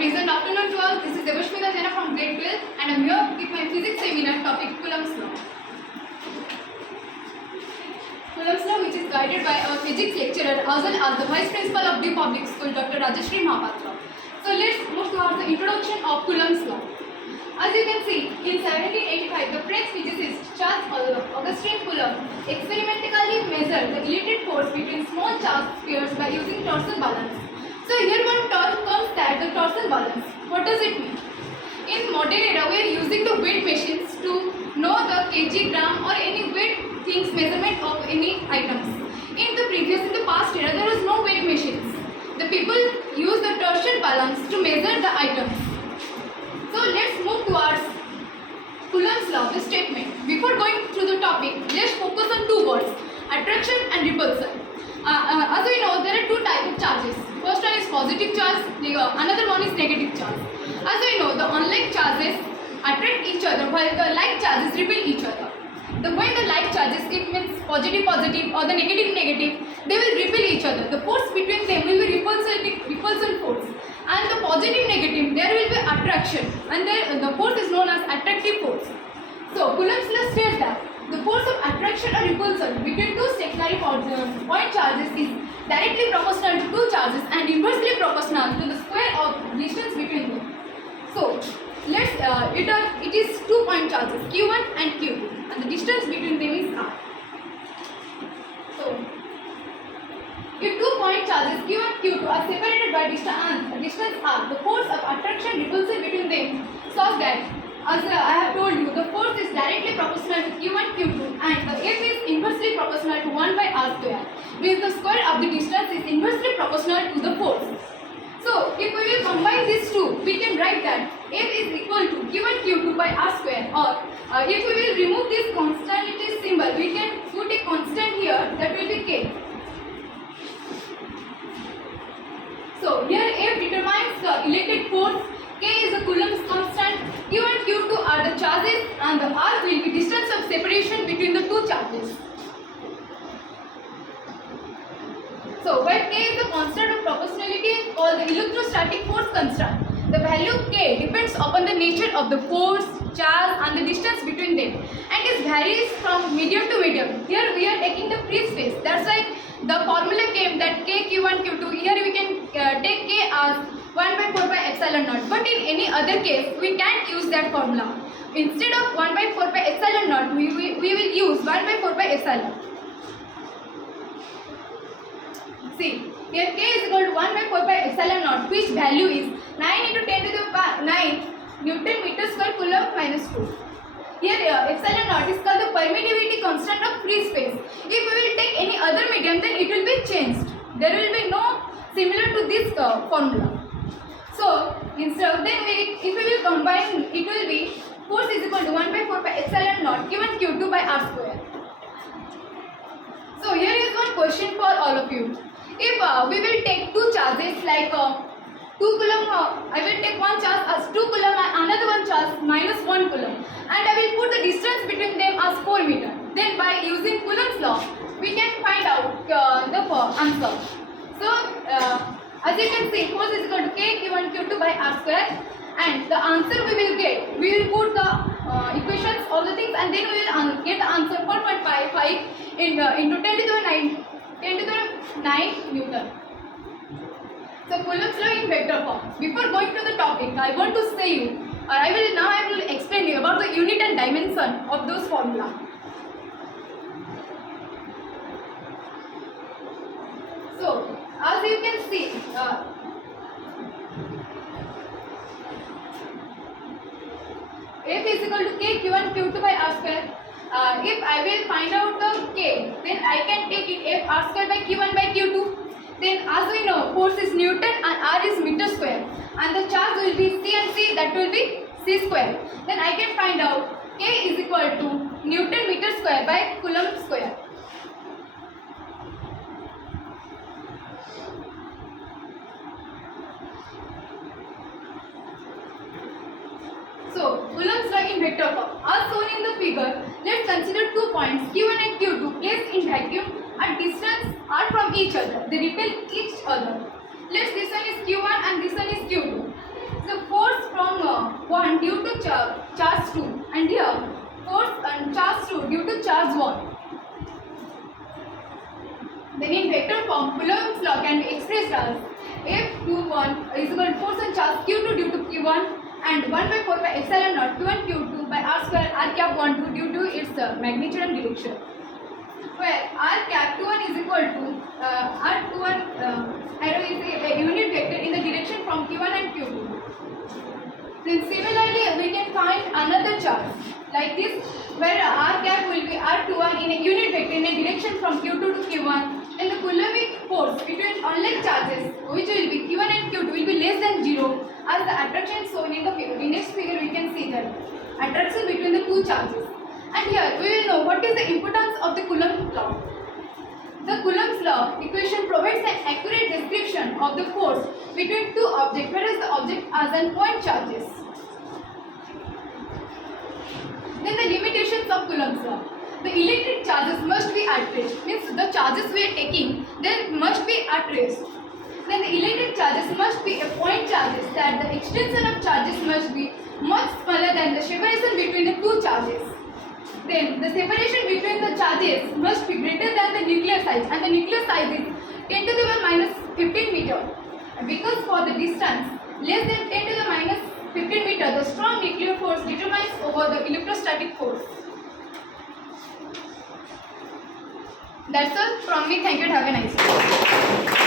pleasant afternoon to all. This is Devashmita Jana from grade 12 and I am here with my physics seminar topic Coulomb's law. Coulomb's law, which is guided by our physics lecturer as well as the Vice Principal of the Public School, Dr. Rajashri Mahapatra. So let's move towards the introduction of Coulomb's law. As you can see, in 1785, the French physicist Charles Augustin Coulomb experimentally measured the electric force between small charged spheres by using torsion balance. So here one term comes that the torsion balance. What does it mean? In modern era, we are using the weight machines to know the kg, gram or any weight things measurement of any items. In the past era, there was no weight machines. The people use the torsion balance to measure the items. So let's move towards Coulomb's law, the statement. Before going through the topic, let's focus on two words, attraction and repulsion. As we know, there are two types of charges. First one is positive charge, another one is negative charge. As we know, the unlike charges attract each other while the like charges repel each other. When the like charges, it means positive positive or the negative negative, they will repel each other. The force between them will be repulsion force. And the positive negative, there will be attraction, and the force is known as attractive force. So Coulomb's law states that the force of attraction or repulsion between two stationary point charges is directly proportional to two charges and inversely proportional to the square of distance between them. So it is 2 point charges q1 and q2, and the distance between them is r. So if 2 point charges q and q2 are separated by distance r, the force of attraction repulsion between them such that, as I have told you, the force is directly proportional to q1 q2 and the F is inversely proportional to 1 by r square, means the square of the distance is inversely proportional to the force. So if we will combine these two, we can write that F is equal to q1 q2 by r square, or if we will remove this constancy symbol, we can put a constant here, that will be k. So here F determines the electric force, K is the Coulomb's constant, Q and Q2 are the charges, and the R will be distance of separation between the two charges. So where K is the constant of proportionality called the electrostatic force constant. The value K depends upon the nature of the force, charge and the distance between them, and it varies from medium to medium. Here we are taking the free space. That's why the formula came that K, Q1, Q2. Here we can take K as 1 by 4 by epsilon naught. But in any other case, we can't use that formula. Instead of 1 by 4 by epsilon naught, we will use 1 by 4 by epsilon. See, here K is equal to 1 by 4 by epsilon naught, which value is 9 into 10 to the power 9 Newton meter square Coulomb minus 2. Here epsilon naught is called the permittivity constant of free space. If we will take any other medium, then it will be changed. There will be no similar to this formula. So instead of if we will combine, it will be force is equal to 1 by 4 by epsilon naught q1 q2 by r square. So here is one question for all of you. If we will take two charges like 2 Coulomb, I will take one charge as 2 Coulomb and another one charge minus 1 Coulomb, and I will put the distance between them as 4 meter. Then by using Coulomb's law, we can find out the answer. So as you can see, force is equal to K q1 q2 by r square, and the answer we will get, we will put the equations, all the things, and then we will get the answer 4.55 into 10 to the 9 Newton. So Coulomb's law in vector form. Before going to the topic, I want to say you, or I will explain you about the unit and dimension of those formula. So as you can see, F is equal to K q1 q2 by r square. If I will find out the K, then I can take it F r square by q1 by q2. Then as we know, force is Newton and R is meter square, and the charge will be C and C, that will be C square. Then I can find out K is equal to Newton meter square by Coulomb square. So Coulomb's law in vector form. As shown in the figure, let's consider 2 points Q1 and Q2 placed in vacuum at distance r from each other. They repel each other. Let's this one is Q1 and this one is Q2. So force from 1 due to charge 2, and here force and charge 2 due to charge 1. Then in vector form, Coulomb's law can be expressed as F21 is equal to force and charge Q2 due to Q1 and 1 by 4 by epsilon naught Q1 Q2 by R square R cap 1 2 due to its magnitude and direction. Where R cap 2 1 is equal to R21 arrow is a unit vector in the direction from Q1 and Q2. Then similarly we can find another charge like this, where R cap will be R21 in a unit vector in a direction from Q2 to Q1, and the Coulombic force between unlike charges, which will be Q1 and Q2, will be less than 0, as the attraction shown in the figure. In next figure we can see that attraction between the two charges. And here we will know what is the importance of the Coulomb's law. The Coulomb's law equation provides an accurate description of the force between two objects, whereas the object as an point charges. Then the limitations of Coulomb's law. The electric charges must be at rest. Means the charges we are taking, they must be at rest. Then the electric charges must be a point charges, that the extension of charges must be much smaller than the separation between the two charges. Then the separation between the charges must be greater than the nuclear size, and the nuclear size is 10 to the power minus 15 meter. Because for the distance less than 10 to the minus 15 meter, the strong nuclear force determines over the electrostatic force. That's all from me. Thank you and have a nice day.